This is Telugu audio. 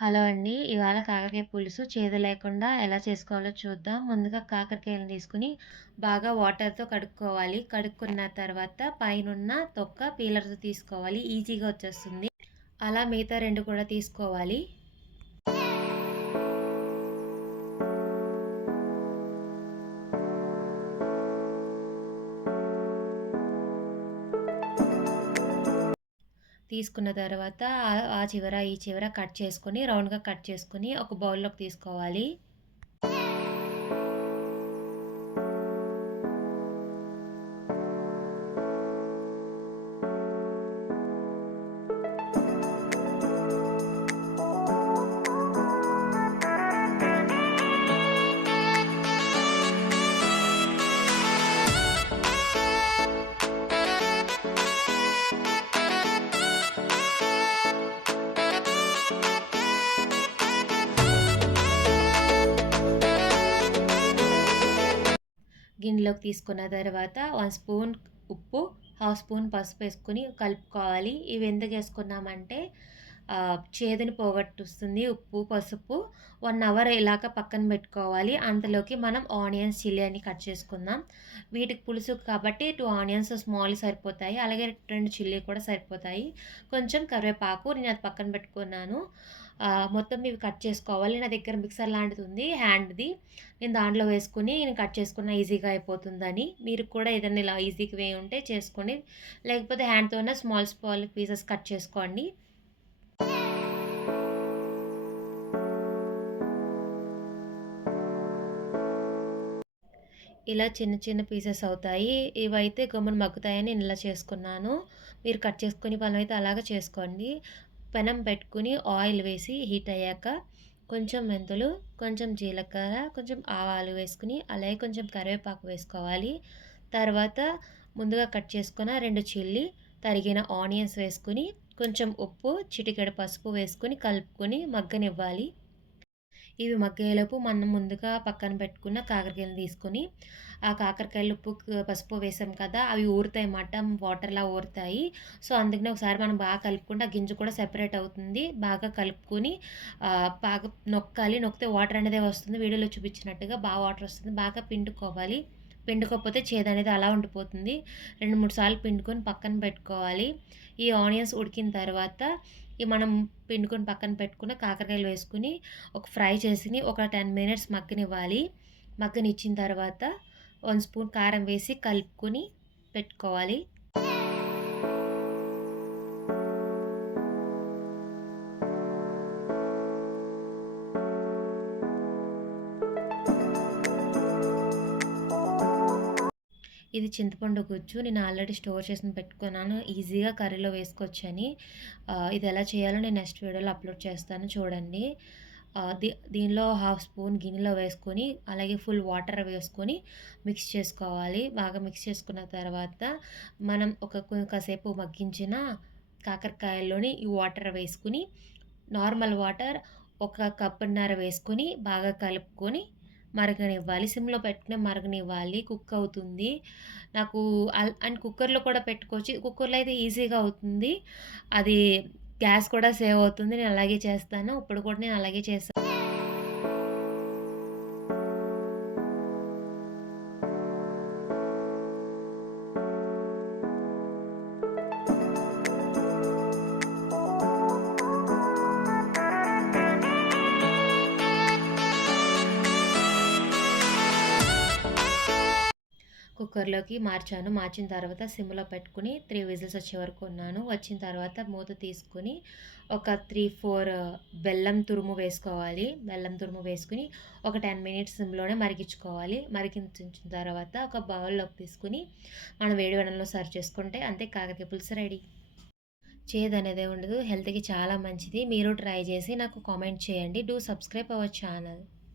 హలో అండి. ఇవాళ కాకరకాయ పులుసు చేదు లేకుండా ఎలా చేసుకోవాలో చూద్దాం. ముందుగా కాకరకాయలు తీసుకొని బాగా వాటర్‌తో కడుక్కోవాలి. కడుక్కున్న తర్వాత పైనున్న తొక్క పీలర్‌తో తీసుకోవాలి. ఈజీగా వచ్చేస్తుంది. అలా మిగతా రెండు కూడా తీసుకోవాలి. తీసుకున్న తర్వాత ఆ చివర ఈ చివర కట్ చేసుకొని రౌండ్గా కట్ చేసుకొని ఒక బౌల్లోకి తీసుకోవాలి. గిన్నెలోకి తీసుకున్న తర్వాత వన్ స్పూన్ ఉప్పు హాఫ్ స్పూన్ పసుపు వేసుకొని కలుపుకోవాలి. ఇవి ఎందుకు వేసుకున్నామంటే చేదుని పోగొట్టుస్తుంది ఉప్పు పసుపు. వన్ అవర్ ఇలాగ పక్కన పెట్టుకోవాలి. అంతలోకి మనం ఆనియన్స్ చిల్లీ అని కట్ చేసుకుందాం. వీటికి పులుసు కాబట్టి టూ ఆనియన్స్ స్మాల్ సరిపోతాయి. అలాగే రెండు చిల్లీ కూడా సరిపోతాయి. కొంచెం కరివేపాకు నేను అది పక్కన పెట్టుకున్నాను. మొత్తం ఇవి కట్ చేసుకోవాలి. నా దగ్గర మిక్సర్ లాంటిది ఉంది. హ్యాండ్ది నేను దాంట్లో వేసుకుని నేను కట్ చేసుకున్న ఈజీగా అయిపోతుందని. మీరు కూడా ఏదైనా ఇలా ఈజీగా వే ఉంటే చేసుకోండి లేకపోతే హ్యాండ్తోనే స్మాల్ స్మాల్ పీసెస్ కట్ చేసుకోండి. ఇలా చిన్న చిన్న పీసెస్ అవుతాయి. ఇవైతే గమ్మున మగ్గుతాయని నేను ఇలా చేసుకున్నాను. మీరు కట్ చేసుకుని పని అలాగే చేసుకోండి. పెనం పెట్టుకుని ఆయిల్ వేసి హీట్ అయ్యాక కొంచెం మెంతులు కొంచెం జీలకర్ర కొంచెం ఆవాలు వేసుకుని అలాగే కొంచెం కరివేపాకు వేసుకోవాలి. తర్వాత ముందుగా కట్ చేసుకున్న రెండు చిల్లీ తరిగిన ఆనియన్స్ వేసుకుని కొంచెం ఉప్పు చిటికెడ పసుపు వేసుకుని కలుపుకొని మగ్గనివ్వాలి. ఇవి మగ్గేలోపు మనం ముందుగా పక్కన పెట్టుకున్న కాకరకాయలు తీసుకొని ఆ కాకరకాయలు ఉప్పు పసుపు వేసాం కదా అవి ఊరుతాయి అన్నమాట వాటర్లా ఊరుతాయి. సో అందుకనే ఒకసారి మనం బాగా కలుపుకుంటే ఆ గింజ కూడా సెపరేట్ అవుతుంది. బాగా కలుపుకొని బాగా నొక్కాలి. నొక్కితే వాటర్ అనేది వస్తుంది. వీడియోలో చూపించినట్టుగా బాగా వాటర్ వస్తుంది. బాగా పిండుకోవాలి. పిండుకోకపోతే చేదు అనేది అలా ఉండిపోతుంది. రెండు మూడు సార్లు పిండుకొని పక్కన పెట్టుకోవాలి. ఈ ఆనియన్స్ ఉడికిన తర్వాత ఈ మనం పిండుకొని పక్కన పెట్టుకున్న కాకరకాయలు వేసుకుని ఒక ఫ్రై చేసి ఒక టెన్ మినిట్స్ మగ్గనివ్వాలి. మగ్గనిచ్చిన తర్వాత వన్ స్పూన్ కారం వేసి కలుపుకొని పెట్టుకోవాలి. ఇది చింతపండు గుజ్జు నేను ఆల్రెడీ స్టోర్ చేసి పెట్టుకున్నాను. ఈజీగా కర్రీలో వేసుకోవచ్చని. ఇది ఎలా చేయాలో నేను నెక్స్ట్ వీడియోలో అప్లోడ్ చేస్తాను చూడండి. దీ దీనిలో హాఫ్ స్పూన్ గిన్నెలో వేసుకొని అలాగే ఫుల్ వాటర్ వేసుకొని మిక్స్ చేసుకోవాలి. బాగా మిక్స్ చేసుకున్న తర్వాత మనం ఒక కాసేపు మగ్గించిన కాకరకాయల్లోని ఈ వాటర్ వేసుకుని నార్మల్ వాటర్ ఒక కప్పున్నర వేసుకొని బాగా కలుపుకొని మరగనివ్వాలి. సిమ్లో పెట్టుకుని మరగనివ్వాలి. కుక్ అవుతుంది. నాకు అండ్ కుక్కర్లో కూడా పెట్టుకోవచ్చు. కుక్కర్లో అయితే ఈజీగా అవుతుంది. అది గ్యాస్ కూడా సేవ్ అవుతుంది. నేను అలాగే చేస్తాను. ఇప్పుడు కూడా నేను అలాగే చేస్తాను కుక్కర్లోకి మార్చాను. మార్చిన తర్వాత సిమ్లో పెట్టుకుని త్రీ విజిల్స్ వచ్చే వరకు ఉన్నాను. వచ్చిన తర్వాత మూత తీసుకుని ఒక త్రీ ఫోర్ బెల్లం తురుము వేసుకోవాలి. బెల్లం తురుము వేసుకుని ఒక టెన్ మినిట్స్ సిమ్లోనే మరిగించుకోవాలి. మరిగించిన తర్వాత ఒక బౌల్లోకి తీసుకుని మనం వేడి వడంలో సర్వ్ చేసుకుంటే అంతే కాకరకాయ పులుసు రెడీ. చేదు అనేది ఉండదు. హెల్త్కి చాలా మంచిది. మీరు ట్రై చేసి నాకు కామెంట్ చేయండి. Do subscribe our channel.